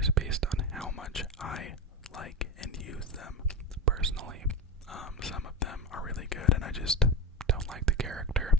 characters based on how much I like and use them personally. Some of them are really good and I just don't like the character,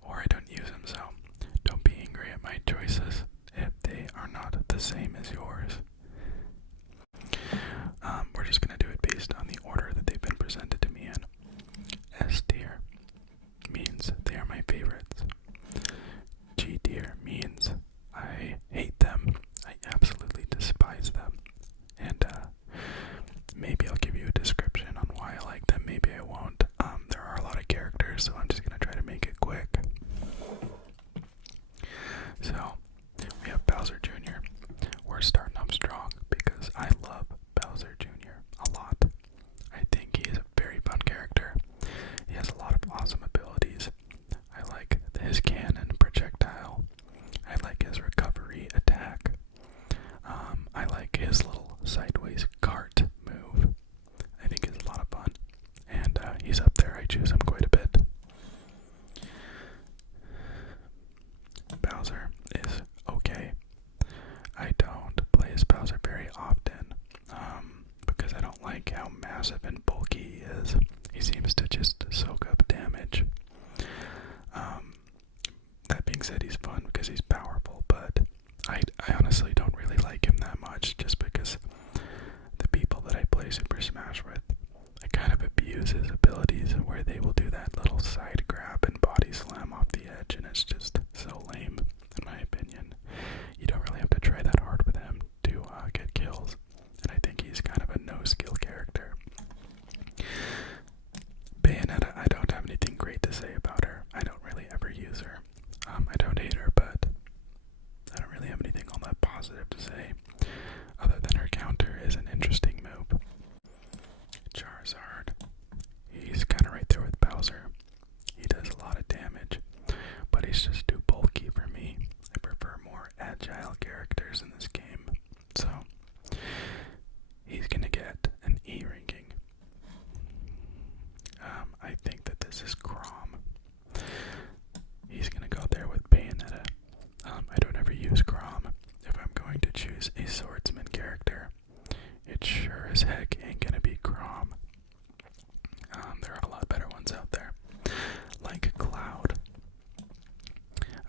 or I don't use them, so don't be angry at my choices if they are not the same as yours. We're just going to do it based on the order that they've been presented to me in. S tier means they are my favorites. G tier means I hate them. I absolutely despise them. And maybe I'll give you a description on why I like them. Maybe I won't. There are a lot of characters, so I'm just going to try to make it quick. So, we have Bowser Jr. We're starting off strong because I love Bowser Jr. a lot. I think he is a very fun character. He has a lot of awesome abilities. I like his cannon projectile. I like his recovery attack. I like his little sideways cart move. I think it's a lot of fun. And he's up there. I choose him quite a bit. Bowser is okay. I don't play as Bowser very often because I don't like how massive and bulky he is. He seems to just soak up damage. That being said, he's fun because he's powerful, but I honestly don't really like him that much just because the people that I play Super Smash with, I kind of abuse his abilities where they will do that little side grab and body slam off the edge, and it's just so lame, in my opinion. You don't really have to try that hard with him to get kills, and I think he's kind of a no-skill character. Bayonetta, I don't have anything great to say about her. I don't really ever use her. I don't hate her, but I don't really have anything all that positive to say, other than her counter is an interesting move. Charizard, he's kind of right there with Bowser. He does a lot of damage, but he's just too bulky for me. I prefer more agile characters in this game, so he's gonna get an E ranking. I think that this is Chrom. He's gonna go there with Bayonetta. I don't ever use Chrom. If I'm going to choose a swordsman character, it sure as heck ain't gonna be Chrom. There are a lot better ones out there, like Cloud.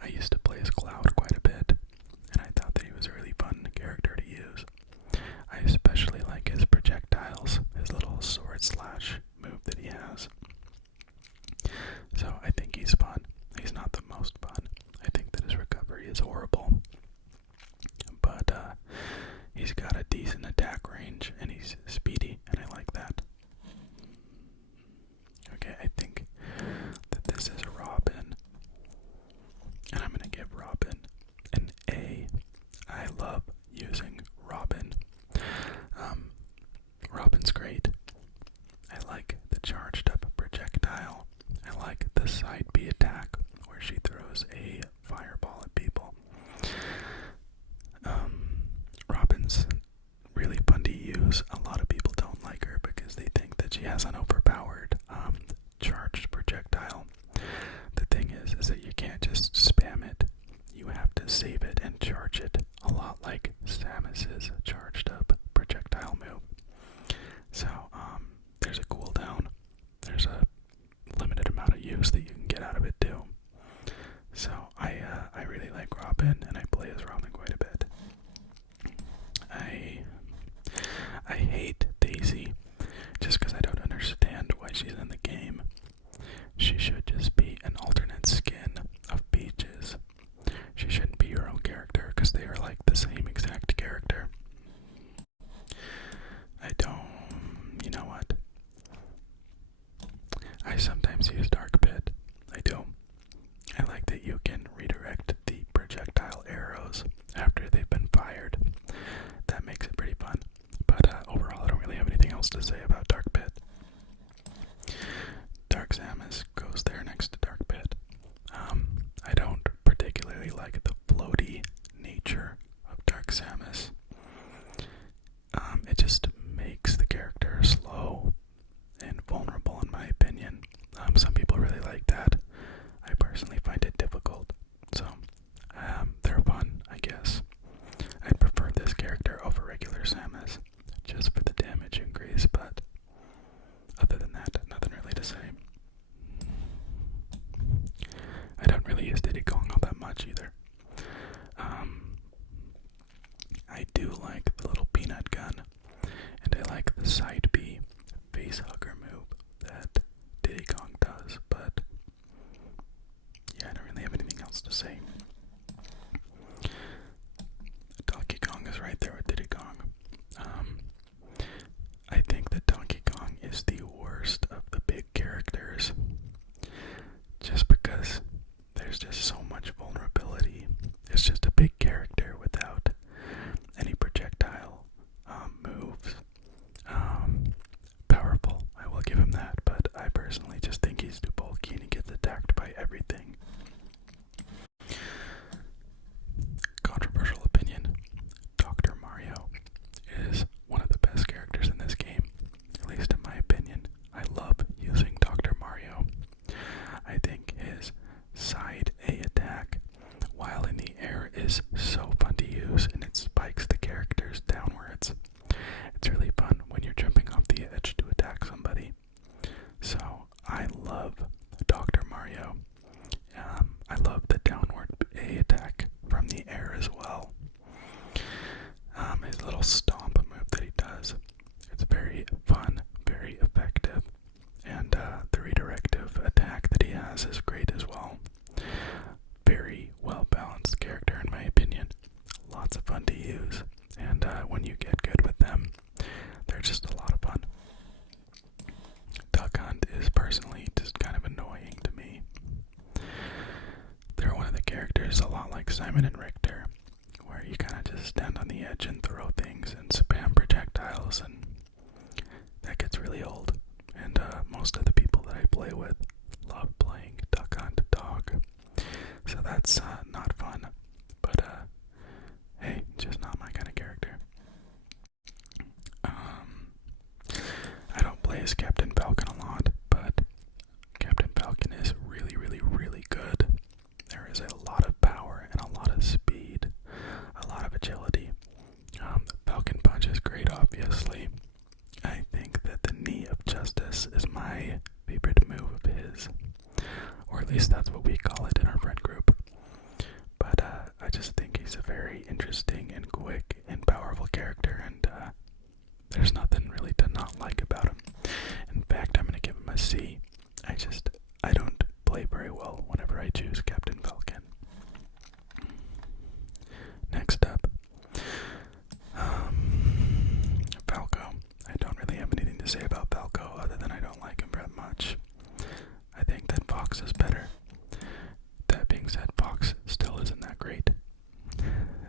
I used to play as Cloud quite a bit, and I thought that he was a really fun character to use. I especially like his projectiles, his little sword slash move that he has. So I think he's fun. He's not the most fun. I think that his recovery is horrible. But he's got a decent attack range and he's speedy, and I like that. Okay, I think that this is Robin. And I'm gonna give Robin an A. I love using Robin. Robin's great. I like the charged up projectile. I like the side B attack where she throws a fireball at people. Robin's really fun to use. A lot of people don't like her because they think that she has an overpowered charged projectile. The thing is that you can't just spam it. You have to save it and charge it, a lot like Samus's charged up projectile move. So, there's a cooldown. There's a limited amount of use that you can get out of it too. So, I really like Robin, and I play as Robin quite a bit. I hate Daisy, just because I don't understand why she's in the game. She should just be an alternate skin of Peaches. She shouldn't be your own character, because they are like the same exact character. You know what? I sometimes use Dark Pit. I do. I like that you can redirect the projectile arrows after they've been fired. That makes it pretty fun. But overall, I don't really have anything else to say about Dark Pit. Dark Samus goes there next to Dark Pit. I don't particularly like the floaty nature of Dark Samus. It just makes the character slow and vulnerable, in my opinion. Some people really like that. I personally find it difficult. So, they're fun, I guess. I'd prefer this character is so fun to use, and it spikes the characters downwards. It's really fun when you're jumping off the edge to attack somebody. So I love Dr. Mario. I love the downward A attack from the air as well. His little stomp move that he does. It's very fun, very effective, and the redirective attack that he has is great as well. Very well balanced character in my opinion. Lots of fun to use, and when you get good with them, they're just a lot of fun. Duck Hunt is personally just kind of annoying to me. They're one of the characters a lot like Simon and Richter, where you kind of just stand on the edge and throw things and spam projectiles, and that gets really old. And most of the people that I play with love playing Duck Hunt Dog, so that's not fun. But hey, just not my kind of character. I don't play as Captain Falcon a lot, but Captain Falcon is really, really, really good. There is a lot of power and a lot of speed, a lot of agility. Falcon Punch is great, obviously. I think that the Knee of Justice is my favorite move of his, or at least that's what we call it in our friend group. But I just think he's a very interesting and quick and powerful character, and there's nothing really to not like about him. In fact, I'm going to give him a C. I don't play very well whenever I choose Captain Falcon. Next up, Falco. I don't really have anything to say about Falco other than I don't like him very much. I think that Fox is better. That being said, Fox still isn't that great.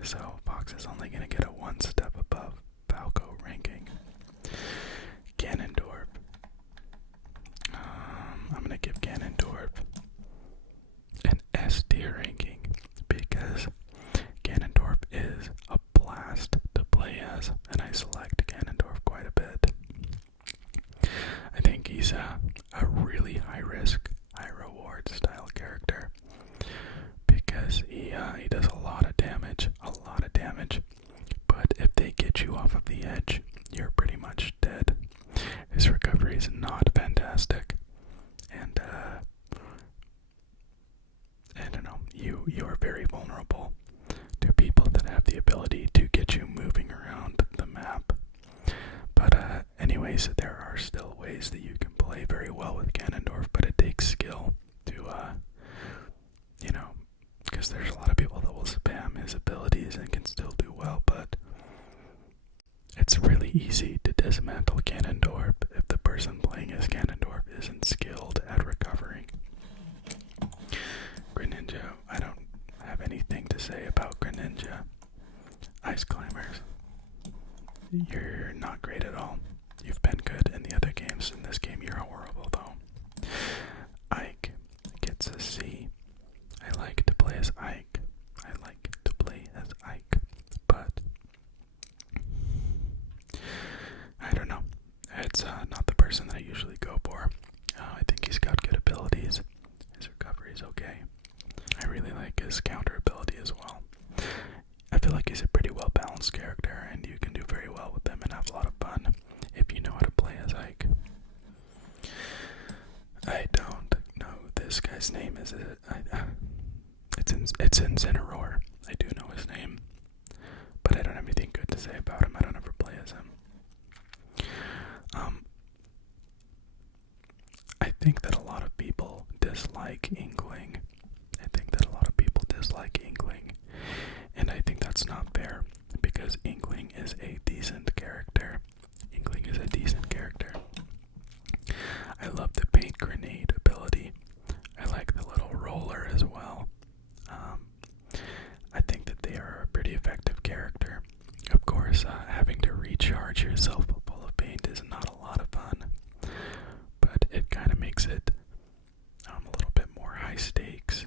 So Fox is only going to get a one step above Falco ranking. Ganondorf. I'm going to give Ganondorf an S tier ranking because Ganondorf is a blast to play as, and I select Ganondorf quite a bit. I think he's a really high risk, high reward style character because he does a lot of damage, but if they get you off of the edge, you're pretty much dead. His recovery is not fantastic, and I don't know, you are very vulnerable to people that have the ability to get you moving around the map. But anyways, there are still ways that you can play very well with Ganondorf, but it takes skill to, because there's a lot of people that will spam his abilities and can still do well, but it's really easy to dismantle Ganondorf if the person playing as Ganondorf isn't skilled at recovering. Greninja, I don't have anything to say about Greninja. Ice Climbers, you're not great at all. You've been good in the other games. In this game, you're horrible, though. Ike gets a C. I like to play as Ike. But I don't know. It's not the person that I usually go for. I think he's got good abilities. His recovery is okay. I really like his counter ability as well. I feel like he's a pretty well balanced character, and you can do very well with him and have a lot of fun if you know how to play as Ike. I don't know this guy's name. It's Incineroar. I do know his name, but I don't have anything good to say about him. I don't ever play as him. I think that a lot of people dislike Inkling. And I think that's not fair, because Inkling is a decent character. I love the paint grenade ability. I like the little roller as well. I think that they are a pretty effective character. Of course, having to recharge yourself full of paint is not a lot of fun, but it kind of makes it a little bit more high stakes,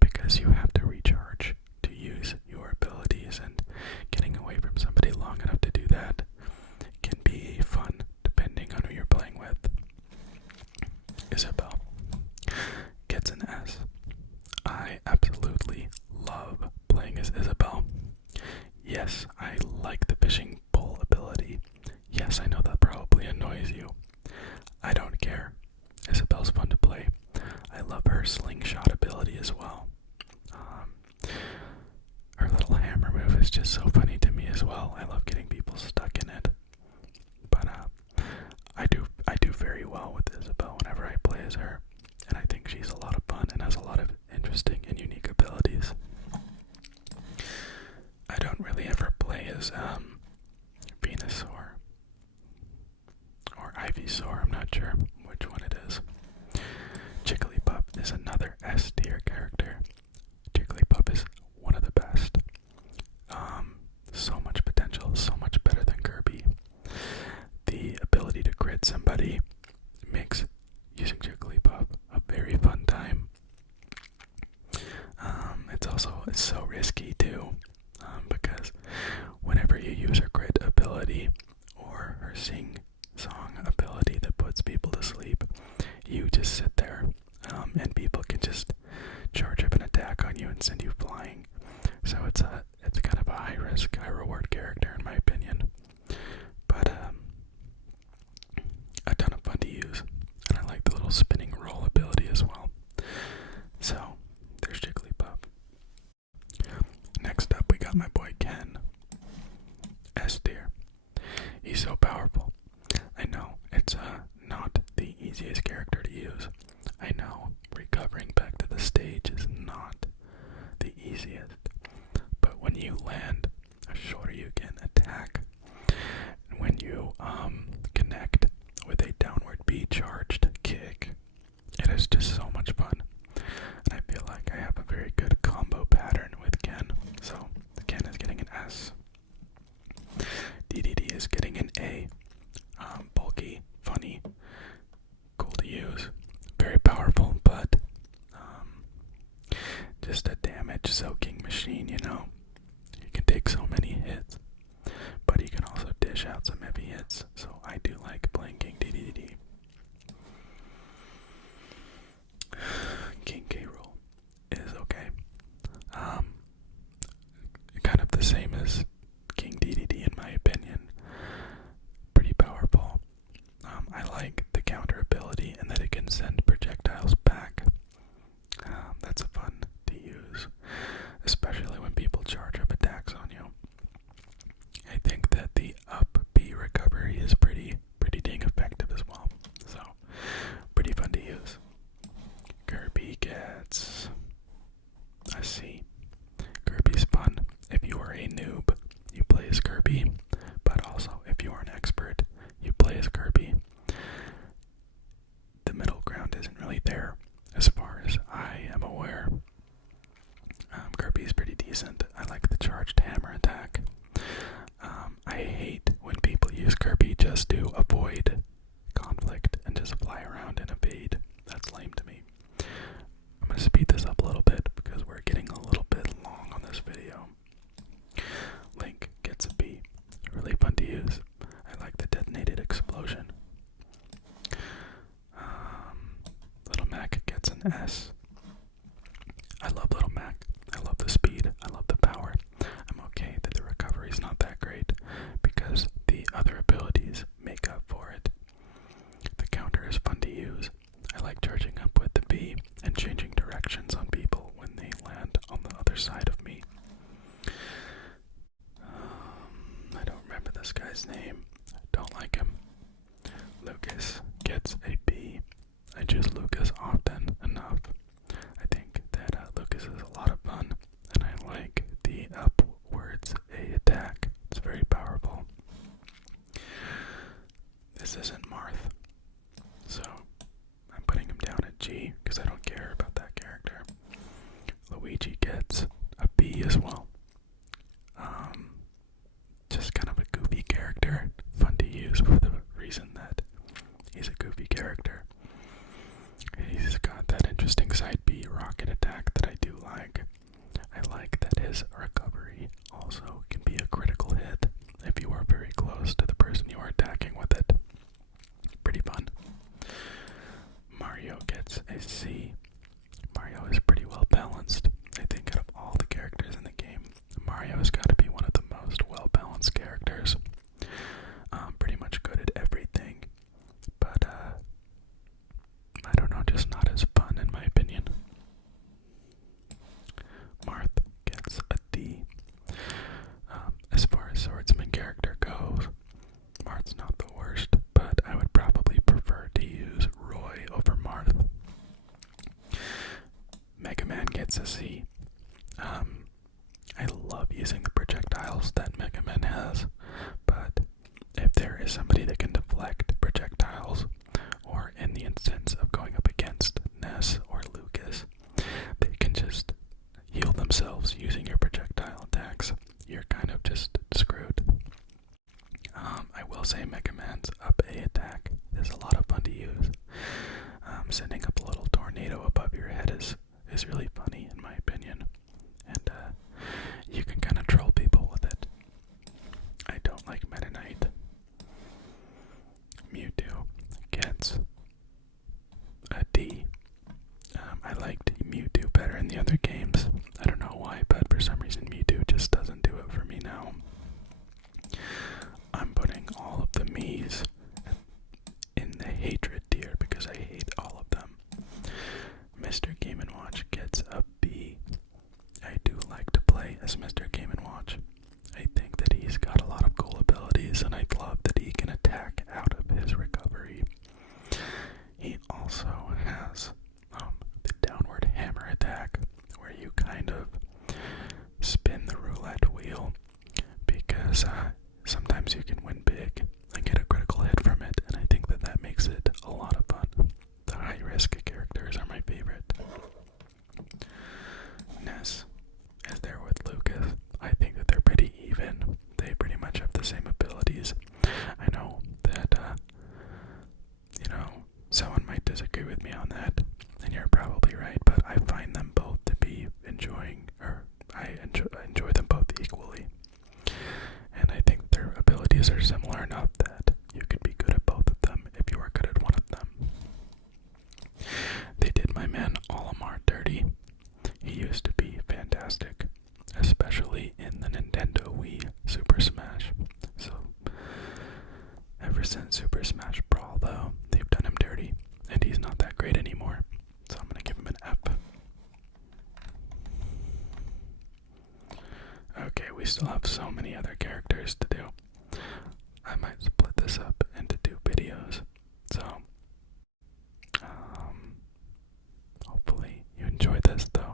because you have to recharge to use your abilities, and getting away from somebody long enough to do that can be fun depending on who you're playing with. Isabel gets an S. I absolutely love playing as Isabel. Yes, I like the fishing pole ability. Yes, I know that probably annoys you. I don't care. Isabelle's fun to play. I love her slingshot ability as well. Her little hammer move is just so funny to me as well. I love getting people stuck in it. But I do very well with Isabelle whenever I play as her, and I think she's a lot of fun and has a lot of interesting and unique abilities. I don't really ever play as Venusaur or Ivysaur. I'm not sure which one it is. Jigglypuff is another S tier character. Jigglypuff is one of the best. So much potential, so much better than Kirby. The ability to crit somebody makes using Jigglypuff a very fun time. It's so risky too, because whenever you use her crit ability or her sing song ability that puts people to sleep, you just sit there, and people can just charge up an attack on you and send you flying. So it's kind of a high risk, high reward character in my opinion, but a ton of fun to use, and I like the little spinning roll ability as well. So there's Jigglypuff. Next up, we got my boy Ken. S tier. He's so powerful. I know it's not the easiest character to use. I know recovering back to the stage is not the easiest. But when you land a Shoryuken attack, and when you connect with a downward B charged kick, it is just so much fun. And I feel like I have a very good combo pattern with Ken. So Ken is getting an S. DDD is getting an A. Bulky, funny, cool to use, very powerful, but just a damage soaking machine, you know. You can take so many hits, but you can also dish out some heavy hits, so I do like playing King DDD. King K. Rool is okay. Kind of the same as King DDD in my opinion. Pretty powerful. I like the counter ability and that it can send projectiles back. That's fun to use, especially when people charge up attacks on you. I think that the up B recovery is pretty dang effective as well. So, pretty fun to use. Kirby gets a C. Kirby's fun. If you are a noob, you play as Kirby, but also if you are an expert, you play as Kirby. The middle ground isn't really there, as far as I am aware. Kirby's pretty decent. I like the charged hammer attack. I hate when people use Kirby just to avoid conflict and just fly around and evade. That's lame to me. I'm going to speed this up a little bit because we're getting a little bit long on this video. Link gets a B. Really fun to use. I like the detonated explosion. Little Mac gets an S. I love Little Mac. I love the speed. I love the power. I'm okay that the recovery is not that great because the other abilities make up for it. The counter is fun to use. I like charging up with the B and changing directions on people when they land on the other side of me. I don't remember this guy's name. I don't like him. Lucas gets a B. I choose Lucas often enough. I think that Lucas is a lot of fun, and I like the upwards A attack. It's very powerful. This isn't Marth, so I'm putting him down at G because I don't care about that character. Luigi gets a B as well. Just kind of a goofy character, fun to use for the reason that he's a goofy character. He's got that interesting character goes, Marth's not the worst, but I would probably prefer to use Roy over Marth. Mega Man gets a C. I love using the projectiles that Mega Man has, but if there is somebody that can deflect projectiles, or in the instance of going up against Ness or Lucas, they can just heal themselves using your projectile attacks, you're kind of just screwed. I will say Mega Man's up A attack is a lot of fun to use. Sending up a little tornado above your head is really funny in my opinion, and you can kind of troll people with it. I don't like Meta Knight. Mewtwo gets a D. I liked Mewtwo better in the other games. I don't know why, but for some reason Mewtwo just doesn't do it for me now. I'm putting all of the Miis in the hatred tier because I hate all of them. Mr. Game & Watch gets a B. I do like to play as Mr. Game & Watch. I think that he's got a lot of cool abilities, and I love that he can attack out of his recovery. He also has the downward hammer attack, where you kind of spin the roulette wheel, because sometimes you can win big and get a critical hit from it, and I think that that makes it a lot of fun. The high-risk characters are my favorite. Ness is there with Lucas. I think that they're pretty even. They pretty much have the same abilities. I know that, someone might disagree with me on that, and you're probably right, but I find them both to be I enjoy them both equally. And I think their abilities are similar enough that you could be good at both of them if you are good at one of them. They did my man Olimar dirty. He used to be fantastic, especially in the Nintendo Wii Super Smash. So, ever since Super Smash Brawl, though, they've done him dirty, and he's not that great anymore. So I'm gonna give him an F. Okay, we still have so many other characters to do. I might split this up into 2 videos. So, hopefully you enjoyed this, though.